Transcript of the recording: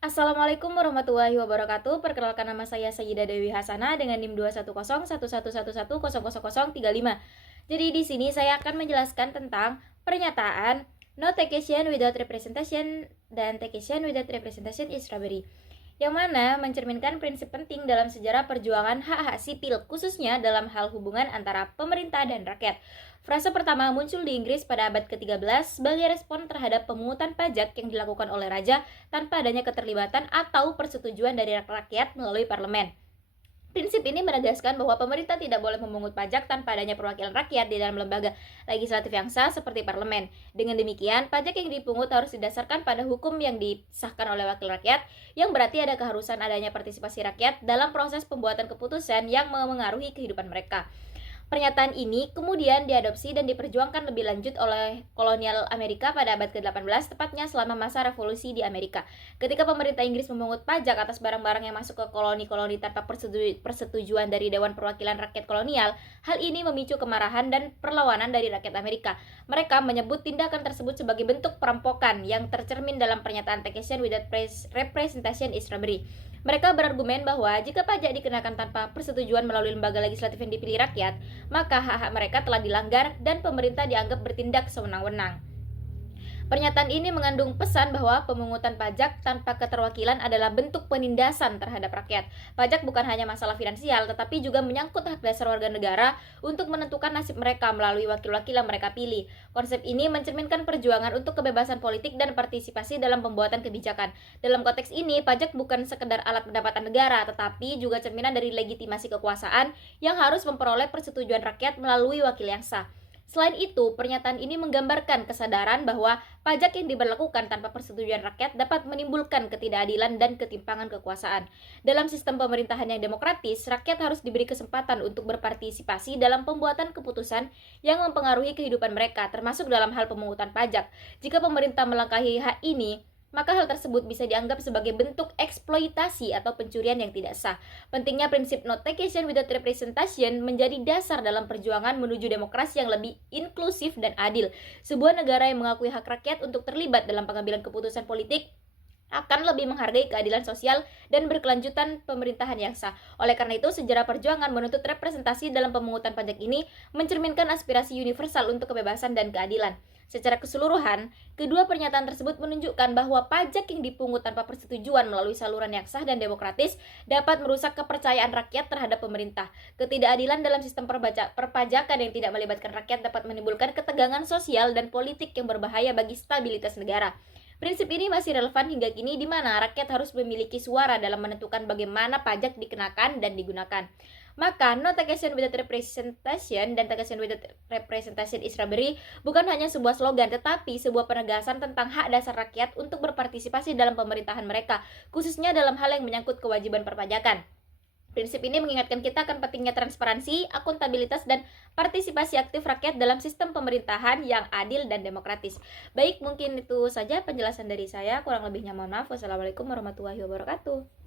Assalamualaikum warahmatullahi wabarakatuh. Perkenalkan, nama saya Sayyidah Dewi Hasanah dengan NIM 2101111100035. Jadi di sini saya akan menjelaskan tentang pernyataan no taxation without representation dan taxation without representation is robbery, yang mana mencerminkan prinsip penting dalam sejarah perjuangan hak-hak sipil, khususnya dalam hal hubungan antara pemerintah dan rakyat. Frase pertama muncul di Inggris pada abad ke-13 sebagai respon terhadap pemungutan pajak yang dilakukan oleh raja tanpa adanya keterlibatan atau persetujuan dari rakyat melalui parlemen. Prinsip ini menegaskan bahwa pemerintah tidak boleh memungut pajak tanpa adanya perwakilan rakyat di dalam lembaga legislatif yang sah seperti parlemen. Dengan demikian, pajak yang dipungut harus didasarkan pada hukum yang disahkan oleh wakil rakyat, yang berarti ada keharusan adanya partisipasi rakyat dalam proses pembuatan keputusan yang memengaruhi kehidupan mereka. Pernyataan ini kemudian diadopsi dan diperjuangkan lebih lanjut oleh kolonial Amerika pada abad ke-18, tepatnya selama masa revolusi di Amerika. Ketika pemerintah Inggris memungut pajak atas barang-barang yang masuk ke koloni-koloni tanpa persetujuan dari Dewan Perwakilan Rakyat Kolonial, hal ini memicu kemarahan dan perlawanan dari rakyat Amerika. Mereka menyebut tindakan tersebut sebagai bentuk perampokan yang tercermin dalam pernyataan taxation without representation is robbery. Mereka berargumen bahwa jika pajak dikenakan tanpa persetujuan melalui lembaga legislatif yang dipilih rakyat, maka hak-hak mereka telah dilanggar dan pemerintah dianggap bertindak sewenang-wenang. Pernyataan ini mengandung pesan bahwa pemungutan pajak tanpa keterwakilan adalah bentuk penindasan terhadap rakyat. Pajak bukan hanya masalah finansial, tetapi juga menyangkut hak dasar warga negara untuk menentukan nasib mereka melalui wakil-wakil yang mereka pilih. Konsep ini mencerminkan perjuangan untuk kebebasan politik dan partisipasi dalam pembuatan kebijakan. Dalam konteks ini, pajak bukan sekedar alat pendapatan negara, tetapi juga cerminan dari legitimasi kekuasaan yang harus memperoleh persetujuan rakyat melalui wakil yang sah. Selain itu, pernyataan ini menggambarkan kesadaran bahwa pajak yang diberlakukan tanpa persetujuan rakyat dapat menimbulkan ketidakadilan dan ketimpangan kekuasaan. Dalam sistem pemerintahan yang demokratis, rakyat harus diberi kesempatan untuk berpartisipasi dalam pembuatan keputusan yang mempengaruhi kehidupan mereka, termasuk dalam hal pemungutan pajak. Jika pemerintah melangkahi hak ini, maka hal tersebut bisa dianggap sebagai bentuk eksploitasi atau pencurian yang tidak sah. Pentingnya prinsip no taxation without representation menjadi dasar dalam perjuangan menuju demokrasi yang lebih inklusif dan adil. Sebuah negara yang mengakui hak rakyat untuk terlibat dalam pengambilan keputusan politik akan lebih menghargai keadilan sosial dan berkelanjutan pemerintahan yang sah. Oleh karena itu, sejarah perjuangan menuntut representasi dalam pemungutan pajak ini mencerminkan aspirasi universal untuk kebebasan dan keadilan. Secara keseluruhan, kedua pernyataan tersebut menunjukkan bahwa pajak yang dipungut tanpa persetujuan melalui saluran yang sah dan demokratis dapat merusak kepercayaan rakyat terhadap pemerintah. Ketidakadilan dalam sistem perpajakan yang tidak melibatkan rakyat dapat menimbulkan ketegangan sosial dan politik yang berbahaya bagi stabilitas negara. Prinsip ini masih relevan hingga kini, di mana rakyat harus memiliki suara dalam menentukan bagaimana pajak dikenakan dan digunakan. Maka, no taxation without representation dan taxation without representation is robbery bukan hanya sebuah slogan, tetapi sebuah penegasan tentang hak dasar rakyat untuk berpartisipasi dalam pemerintahan mereka, khususnya dalam hal yang menyangkut kewajiban perpajakan. Prinsip ini mengingatkan kita akan pentingnya transparansi, akuntabilitas, dan partisipasi aktif rakyat dalam sistem pemerintahan yang adil dan demokratis. Baik, mungkin itu saja penjelasan dari saya. Kurang lebihnya mohon maaf. Wassalamualaikum warahmatullahi wabarakatuh.